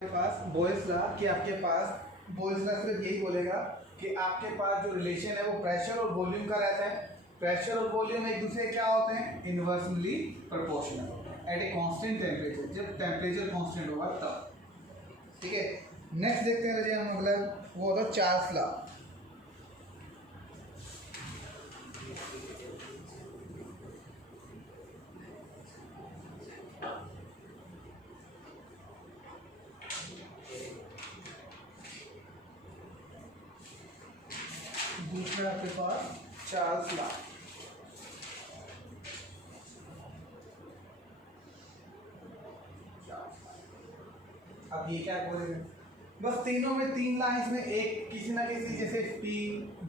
पास Boyle's law कि आपके पास Boyle's law सिर्फ यही बोलेगा कि आपके पास जो रिलेशन है वो प्रेशर और वॉल्यूम का रहता है। प्रेशर और वॉल्यूम एक दूसरे क्या होते हैं, inversely proportional at a constant temperature, जब टेम्परेचर कांस्टेंट होगा तब। ठीक है, नेक्स्ट देखते हैं रजे हम अगला, वो होगा चार्ल्स लॉ। दूसरा आपके पास चार्ल्स लॉ। अब ये क्या बोलेंगे, बस तीनों में तीन लाइंस में एक किसी ना किसी, जैसे टी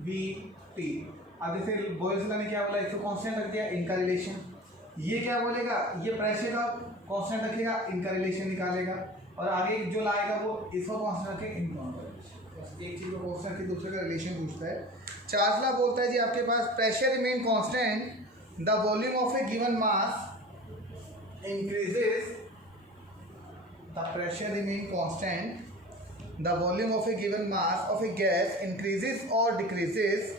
बी टी। अब जैसे बोयल्स लॉ ने क्या बोला, इसको कांस्टेंट रख दिया, इनका रिलेशन। ये क्या बोलेगा, ये प्रेशर का कांस्टेंट रखेगा, इनका रिलेशन निकालेगा। और आगे जो लाएगा वो इसको कांस्टेंट रखे, इनका रिलेशन। एक चीज को कांस्टेंट रखे, दूसरे का रिलेशन पूछता है। चार्ल्स लॉ बोलता है जी आपके पास pressure remain constant, the volume of a given mass increases, the pressure remain constant, the volume of a given mass of a gas increases or decreases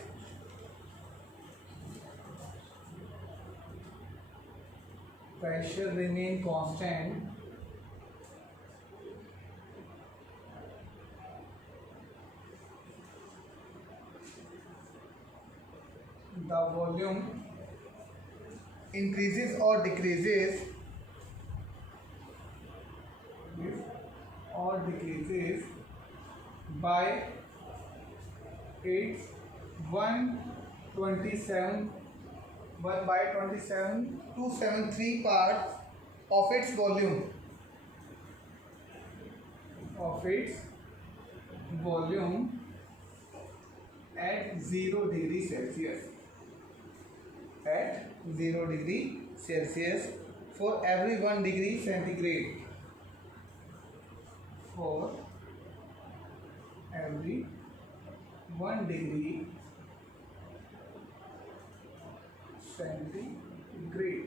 pressure remain constant, the volume increases or decreases by its 1/27 parts of its volume at 0 degree Celsius, at 0 degree Celsius for every 1 degree centigrade, for every 1 degree centigrade।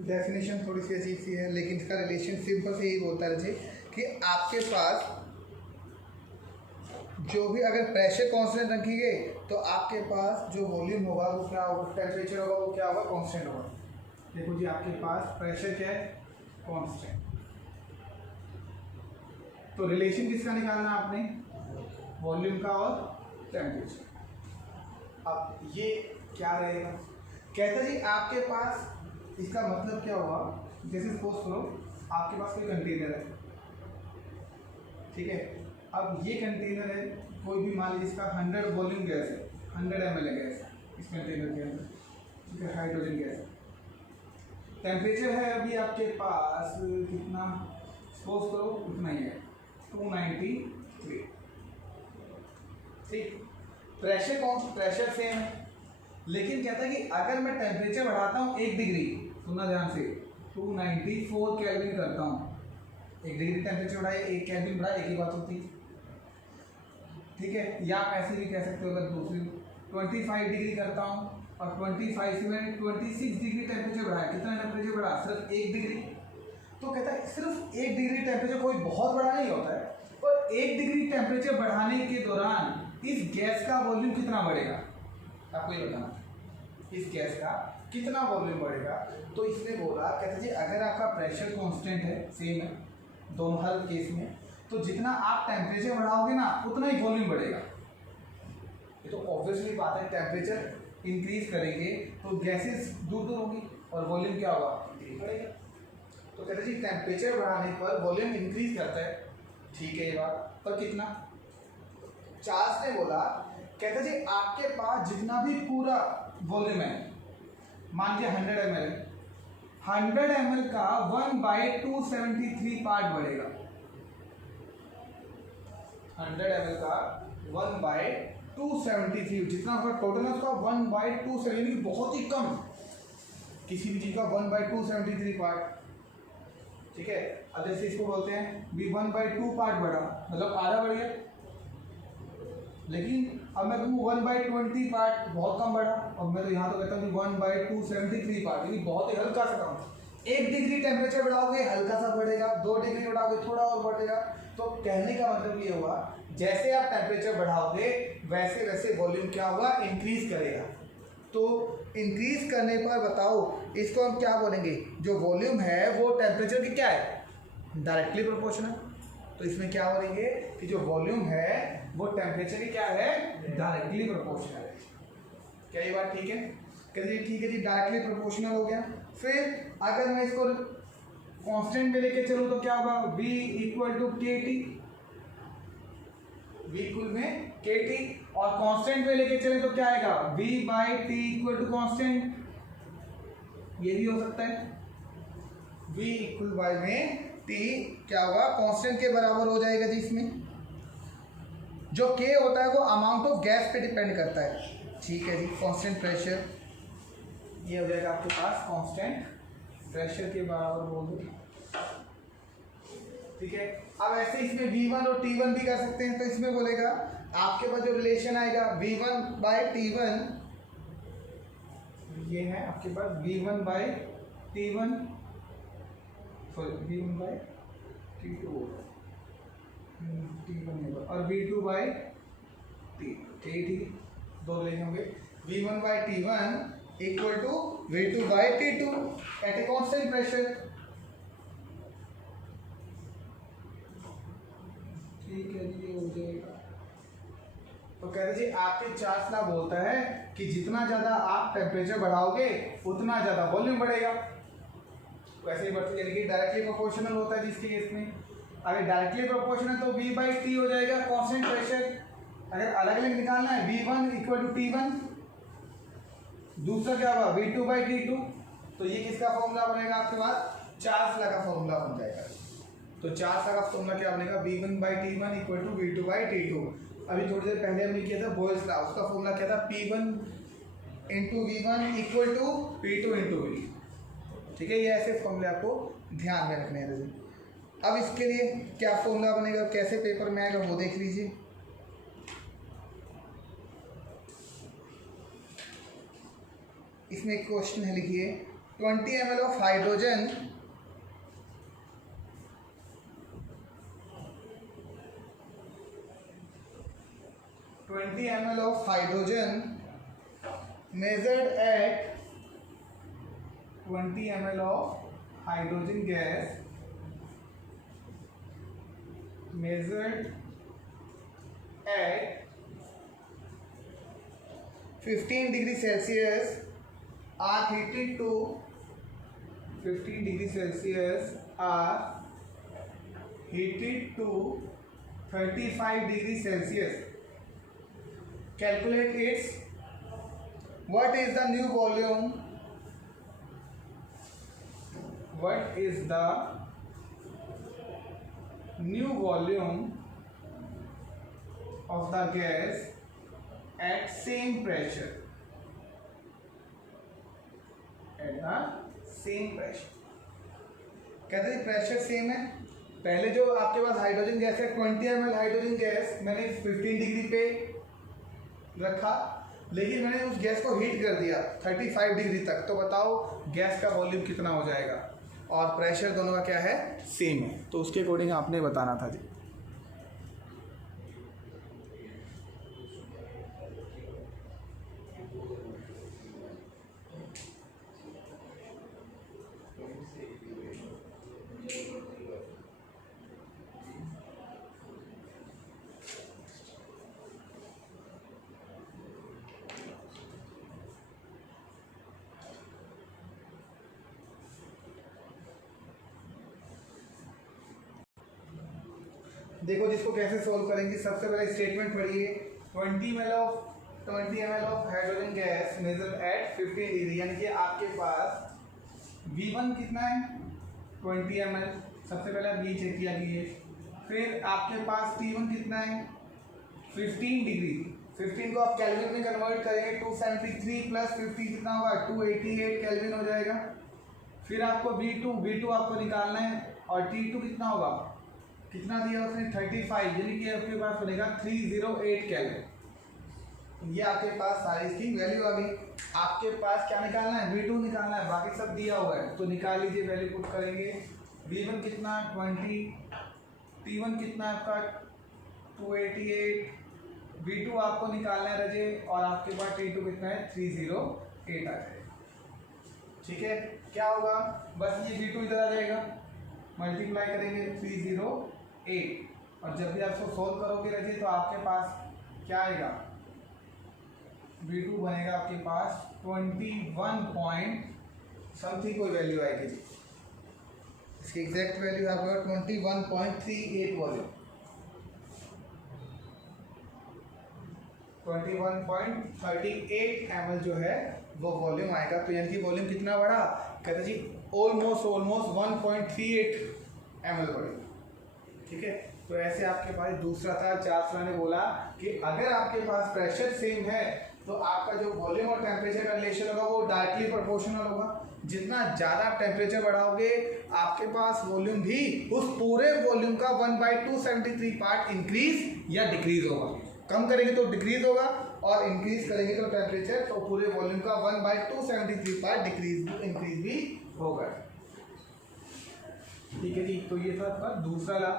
Definition थोड़ी सी अजीब सी है, लेकिन इसका relation simple से यही बोलता है कि आपके पास जो भी अगर प्रेशर कांस्टेंट रखेंगे तो आपके पास जो वॉल्यूम होगा वो क्या होगा, टेम्परेचर होगा वो क्या होगा, कांस्टेंट होगा। देखो जी, आपके पास प्रेशर क्या है, कांस्टेंट। तो रिलेशन किसका निकालना आपने, वॉल्यूम का और टेम्परेचर। अब ये क्या रहेगा, कहता जी आपके पास, इसका मतलब क्या हुआ, जैसे सपोज करो आपके पास कोई कंटेनर है, ठीक है। अब ये कंटेनर है, कोई भी मान लीजिए इसका 100 वॉल्यूम गैस है, 100 ml है गैस इस कंटेनर के अंदर, ठीक है, हाइड्रोजन गैस। टेम्परेचर है अभी आपके पास कितना, सपोज करो उतना ही है, 293। ठीक, प्रेशर कौन, प्रेशर सेम है, लेकिन कहता है कि अगर मैं टेम्परेचर बढ़ाता हूँ 1 डिग्री, सुनना ध्यान से, 294 केल्विन करता हूँ, 1 डिग्री टेम्परेचर बढ़ाए 1 केल्विन बढ़ाए, एक ही बात होती है, ठीक है। या आप ऐसे भी कह सकते हो, अगर दूसरी 25 डिग्री करता हूँ और 25 से मैंने 26 डिग्री टेम्परेचर बढ़ाया, कितना टेम्परेचर बढ़ा, सिर्फ 1 डिग्री। तो कहता है सिर्फ 1 डिग्री टेम्परेचर कोई बहुत बड़ा नहीं होता है, और 1 डिग्री टेम्परेचर बढ़ाने के दौरान इस गैस का वॉल्यूम कितना बढ़ेगा, आपको ये बताना, इस गैस का कितना वॉल्यूम बढ़ेगा। तो इसने बोला, कहते जी अगर आपका प्रेशर कांस्टेंट है, सेम है दोनों हर केस में, तो जितना आप टेम्परेचर बढ़ाओगे ना उतना ही वॉल्यूम बढ़ेगा। ये तो ऑब्वियसली बात है, टेम्परेचर इंक्रीज करेंगे तो गैसेस दूर दूर होंगी और वॉल्यूम क्या होगा, इंक्रीज करेगा। तो कहते जी टेम्परेचर बढ़ाने पर वॉल्यूम इंक्रीज करता है, ठीक है ये बात, पर कितना। चार्ल्स ने बोला, कहते जी आपके पास जितना भी पूरा वॉल्यूम है, मान लिया 100 ml है, 100 ml का 1/273 पार्ट बढ़ेगा, 100 ml का 1/273, जितना होगा टोटल है उसका 1/273, यानी कि बहुत ही कम, किसी भी चीज़ का 1/273 पार्ट, ठीक है। अब जैसे इसको बोलते हैं भी 1/2 पार्ट बढ़ा, मतलब आधा बढ़ गया, लेकिन अब मैं कहूँ 1/20 पार्ट बहुत कम बढ़ा, और मैं तो यहाँ तो कहता हूँ कि 1/273 पार्ट, यानी बहुत ही हल्का सा कम। 1 डिग्री टेम्परेचर बढ़ाओगे हल्का सा बढ़ेगा, 2 डिग्री बढ़ाओगे थोड़ा और बढ़ेगा। तो कहने का मतलब ये हुआ जैसे आप टेम्परेचर बढ़ाओगे वैसे वैसे वॉल्यूम क्या होगा, इंक्रीज करेगा। तो इंक्रीज करने पर बताओ इसको हम क्या बोलेंगे, जो वॉल्यूम है वो टेम्परेचर की क्या है, डायरेक्टली प्रोपोर्शनल। तो इसमें क्या बोलेंगे कि जो वॉल्यूम है वो टेम्परेचर की क्या है, डायरेक्टली प्रोपोर्शनल है। क्या ये बात ठीक है? कहते ठीक है जी, डायरेक्टली प्रोपोर्शनल हो गया। फिर अगर मैं इसको कांस्टेंट में लेके चलूं तो क्या होगा, V इक्वल टू के टी, V इक्वल में के टी, और कांस्टेंट में लेके चले तो क्या आएगा, V by T equal to constant. ये भी हो सकता है, V इक्वल बाई में T क्या होगा, कांस्टेंट के बराबर हो जाएगा जी। इसमें जो K होता है वो अमाउंट ऑफ गैस पे डिपेंड करता है। ठीक है जी, कांस्टेंट प्रेशर ये हो जाएगा आपके पास कांस्टेंट प्रेशर के बराबर बोल दो। ठीक है, अब ऐसे इसमें V1 और T1 भी कर सकते हैं। तो इसमें बोलेगा आपके पास जो रिलेशन आएगा V1 बाय T1, ये है आपके पास V1 by T1, sorry V1 bye T2, T1 और V2 बाय T, ठीक, दो रिलेशन होंगे। V1 by T1 equal to V2 by T2 at a constant pressure. ठीक है जी, ये हो जाएगा। तो कहते जी आपके चार्ल्स लॉ बोलता है कि जितना ज्यादा आप टेम्परेचर बढ़ाओगे उतना ज्यादा वॉल्यूम बढ़ेगा। वैसे ही बढ़ती, यानी कि डायरेक्टली प्रोपोर्शनल होता है जिसके केस में। अगर डायरेक्टली प्रोपोर्शनल तो V बाई टी हो जाएगा कांस्टेंट प्रेशर। अगर अलग अलग निकालना है V1 इक्वल टू T1, दूसरा क्या होगा V2 बाई T2। तो ये किसका फॉर्मूला बनेगा आपके पास, चार्ल्स लॉ का फॉर्मूला बन जाएगा। तो चार्ल्स लॉ का फॉर्मूला क्या बनेगा, V1 by T1 equal to V2 by T2। अभी थोड़ी देर पहले हमने किया था बॉयल्स लॉ, उसका फॉर्मूला क्या था, P1 into V1 equal to P2 into V। ठीक है, ये ऐसे फॉर्मूले आपको ध्यान में रखने हैं। अब इसके लिए क्या फॉर्मूला बनेगा, कैसे पेपर में आएगा वो देख लीजिए। इसमें एक क्वेश्चन है, लिखिए 20 ml of hydrogen measured at 20 ml of hydrogen gas measured at 15 degree Celsius are heated to 15 degree Celsius are heated to 35 degree Celsius. Calculate its, what is the new volume, what is the new volume of the gas at same pressure, at the same pressure। कहते हैं pressure same है। पहले जो आपके पास hydrogen gas है 20 ml hydrogen gas मैंने 15 degree पे रखा, लेकिन मैंने उस गैस को हीट कर दिया 35 डिग्री तक। तो बताओ गैस का वॉल्यूम कितना हो जाएगा, और प्रेशर दोनों का क्या है, सेम है। तो उसके अकॉर्डिंग आपने बताना था जी। देखो जिसको कैसे सोल्व करेंगे, सबसे पहले स्टेटमेंट पढ़िए 20 ml of hydrogen gas measure at 15 degree, यानी कि आपके पास V1 कितना है 20 ml, सबसे पहले आप ये चेक किया कीजिए। फिर आपके पास T1 कितना है 15 डिग्री, 15 को आप केल्विन में कन्वर्ट करेंगे 273 प्लस 50 कितना होगा 288 केल्विन हो जाएगा। फिर आपको V2 आपको निकालना है, और T2 कितना होगा, कितना दिया उसने 35, यानी कि आपके पास बनेगा 308 केल्विन। ये आपके पास सारी इसकी वैल्यू आ गई। आपके पास क्या निकालना है, V2 निकालना है, बाकी सब दिया हुआ है तो निकाल लीजिए, वैल्यू पुट करेंगे। V1 कितना 20, T1 कितना है आपका 288, V2 आपको निकालना है रजे, और आपके पास T2 कितना है 308 आ जाएगा। ठीक है, क्या होगा, बस ये V2 इधर आ जाएगा, मल्टीप्लाई करेंगे 308, और जब भी आप इसको सोल्व करोगे रजे तो आपके पास क्या आएगा, V2 बनेगा आपके पास 21 पॉइंट समथिंग कोई वैल्यू आएगी जी। इसकी एग्जैक्ट वैल्यू आपका 21.38 वॉल्यूम, 21.38 ml जो है वो वॉल्यूम आएगा। तो यानी कि वॉल्यूम कितना बढ़ा, कहते जी ऑलमोस्ट 1.38 ml बढ़ेगा। ठीक है, तो ऐसे आपके पास दूसरा था, चार्ल्स ने बोला कि अगर आपके पास प्रेशर सेम है तो आपका जो वॉल्यूम और टेम्परेचर का रिलेशन होगा वो डायरेक्टली प्रोपोर्शनल होगा। जितना ज़्यादा आप टेम्परेचर बढ़ाओगे आपके पास वॉल्यूम भी उस पूरे वॉल्यूम का 1/273 पार्ट इंक्रीज या डिक्रीज होगा। कम करेंगे तो डिक्रीज होगा और इंक्रीज करेंगे तो टेम्परेचर, तो पूरे वॉल्यूम का 1/273 पार्ट डिक्रीज इंक्रीज भी होगा। ठीक है जी, तो ये था आपका दूसरा ला।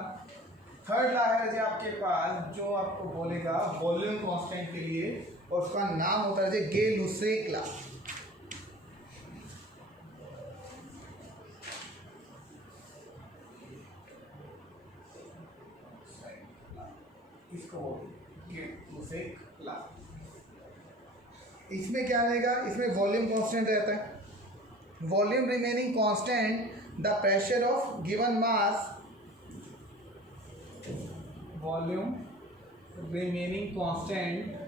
थर्ड ला है जी आपके पास जो आपको बोलेगा वॉल्यूम कांस्टेंट के लिए, और उसका नाम होता है गे-लुसेक ला। इसको गे-लुसेक ला। इसमें क्या रहेगा, इसमें वॉल्यूम कांस्टेंट रहता है, volume remaining constant the pressure of given mass, volume remaining constant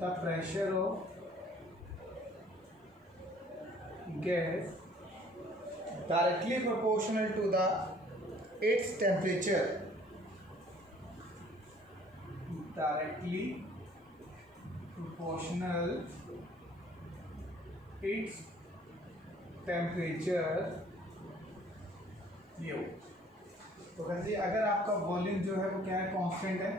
the pressure of gas directly proportional to the its temperature, directly proportional its temperature. ये तो वैसे अगर आपका वॉल्यूम जो है वो क्या है, कांस्टेंट है,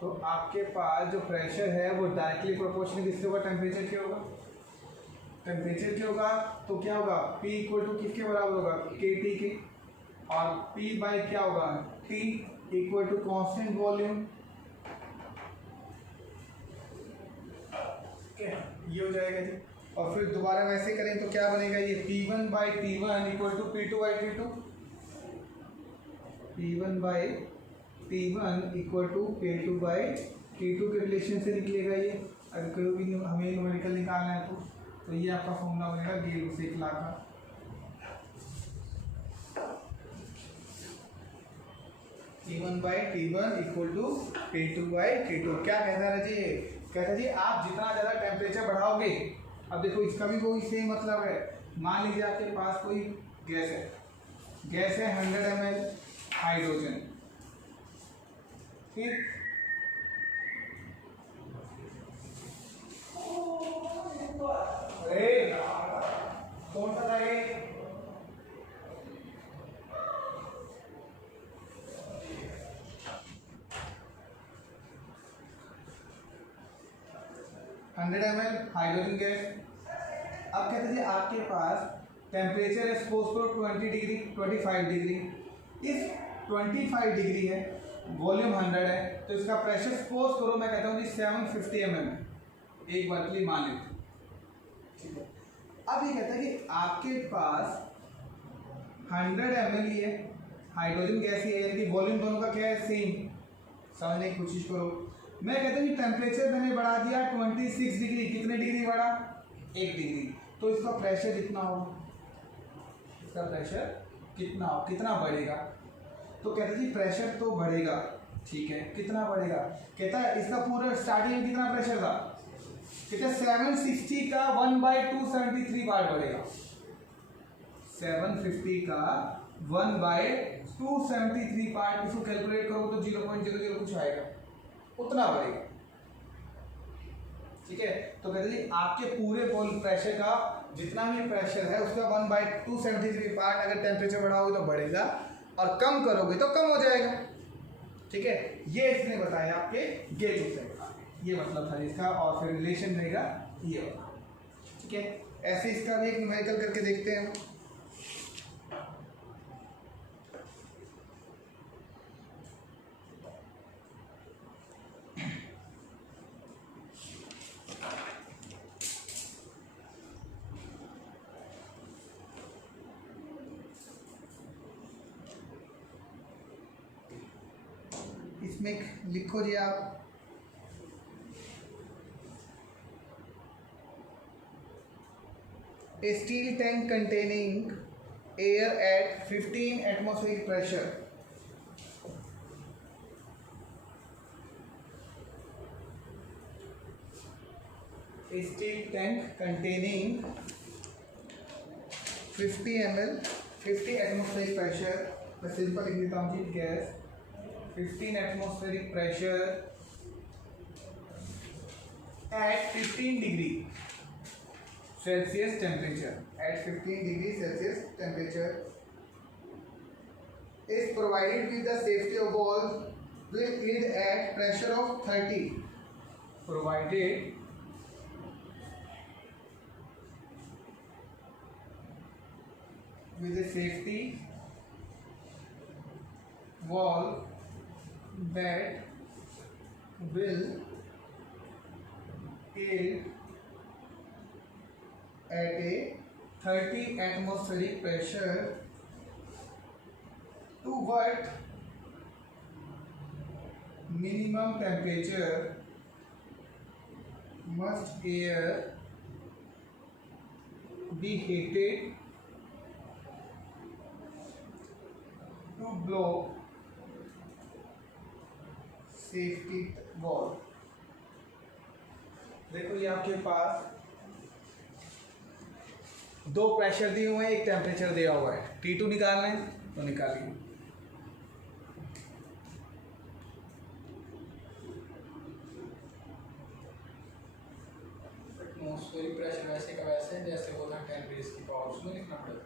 तो आपके पास जो प्रेशर है वो डायरेक्टली प्रोपोर्शनल किससे होगा, टेम्परेचर के होगा। टेम्परेचर के होगा तो क्या होगा, P इक्वल टू किसके बराबर होगा, KT के, और P बाई क्या होगा, T equal to constant volume. ये हो जाएगा जी, और फिर दोबारा वैसे करें तो क्या बनेगा, ये P1 by T1 equal to P2 by T2, P1 by T1 equal to P2 by T2 के रिलेशन से निकलेगा ये। अगर कोई हमें न्यूमेरिकल निकालना है तो ये आपका फॉर्मूला बनेगा गे-लुसेक ला का। T1 by T1 equal to P2 by T2। क्या कहता है जी, कहता है जी आप जितना ज़्यादा टेम्परेचर बढ़ाओगे, अब देखो इसका भी कोई सेम मतलब है। मान लीजिए आपके पास कोई गैस है, गैस है 100 ml हाइड्रोजन, ठीक, अरे कौन सा था ये, हाइड्रोजन गैस। अब कहते हैं आपके पास टेम्परेचर है सपोज करो 20 डिग्री 25 डिग्री, इस 25 डिग्री है, वॉल्यूम 100 है, तो इसका प्रेशर सपोज करो मैं कहता हूँ जी 750 mm है, एक बार के लिए मान लेते हैं। ठीक है, अब ये कहता है कि आपके पास 100 ml ही है, हाइड्रोजन गैस ही है, यानी कि वॉल्यूम दोनों का क्या है, सेम। समझने की कोशिश करो, मैं कहता हूँ टेम्परेचर मैंने बढ़ा दिया 26 डिग्री, कितने डिग्री बढ़ा, 1 डिग्री, तो इसका प्रेशर कितना होगा, इसका प्रेशर कितना हो, कितना बढ़ेगा, तो कहते हैं जी प्रेशर तो बढ़ेगा। ठीक है, कितना बढ़ेगा, कहता है इसका पूरा स्टार्टिंग में कितना प्रेशर था, कहते हैं 760 का 1/273 पार्ट बढ़ेगा, 750 का 1/273 पार्ट, इसको कैलकुलेट करो तो 0.00 कुछ आएगा, उतना बढ़ेगा। ठीक है। तो कहते जी आपके पूरे बॉल प्रेशर का जितना भी प्रेशर है उसका 1/273 पार्ट अगर टेम्परेचर बढ़ाओगे तो बढ़ेगा और कम करोगे तो कम हो जाएगा। ठीक है, ये इसने बताया आपके गेज इफेक्ट का, ये मतलब था इसका, और फिर रिलेशन रहेगा ये वाला। ठीक है, ऐसे इसका भी एक न्यूमेरिकल करके देखते हैं। इसमें लिखो जी आप a steel tank containing air at 15 atmospheric pressure a steel tank containing 50 ml 50 atmospheric pressure, मैं सिंपल लिख देता हूँ जी, gas 15 atmospheric pressure at 15 degree Celsius temperature, at 15 degree Celsius temperature is provided with the safety of valve will lead at pressure of 30, provided with a safety valve that will aid at a 30 atmospheric pressure to what minimum temperature must air be heated to blow safety valve. देखो ये आपके पास दो pressure दिए हुए हैं, एक temperature दिया हुआ है, T2 निकालना है तो निकालिए। एटमॉस्फेरिक प्रेशर वैसे का वैसे जैसे वो था 10 रेज़ की पावर, उसमें लिखना पड़ेगा।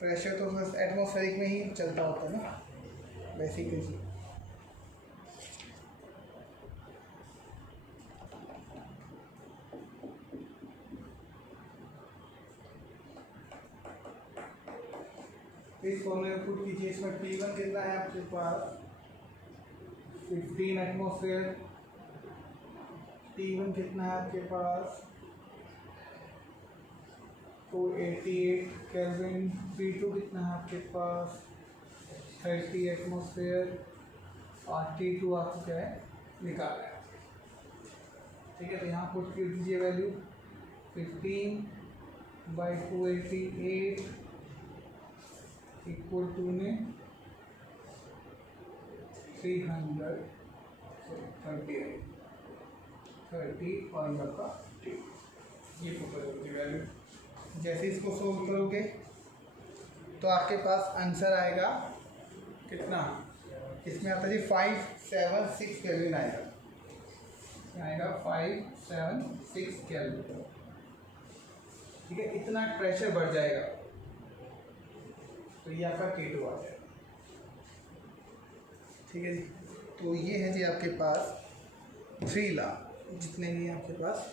प्रेशर तो बस एटमॉस्फेरिक में ही चलता होता है ना, बेसिकली। इस फॉर्मूले में पुट कीजिए, इसमें T1 कितना है आपके पास 15 एटमॉस्फेयर, T1 कितना है आपके पास 488 केल्विन, T2 कितना है आपके पास 30 एटमॉस्फेयर और T2 आपको क्या है निकालना है। ठीक है, तो यहाँ पुट कर दीजिए वैल्यू 15/288 इक्वल टू में 30 और आपका ये पुट कर दीजिए वैल्यू। जैसे इसको सोल्व करोगे तो आपके पास आंसर आएगा कितना, इसमें आता है जी 576 केल्विन आएगा, 576 केल्विन। ठीक है, इतना प्रेशर बढ़ जाएगा तो ये आपका T2 आ जाएगा। ठीक है जी, तो ये है जी आपके पास 3 लॉ जितने भी आपके पास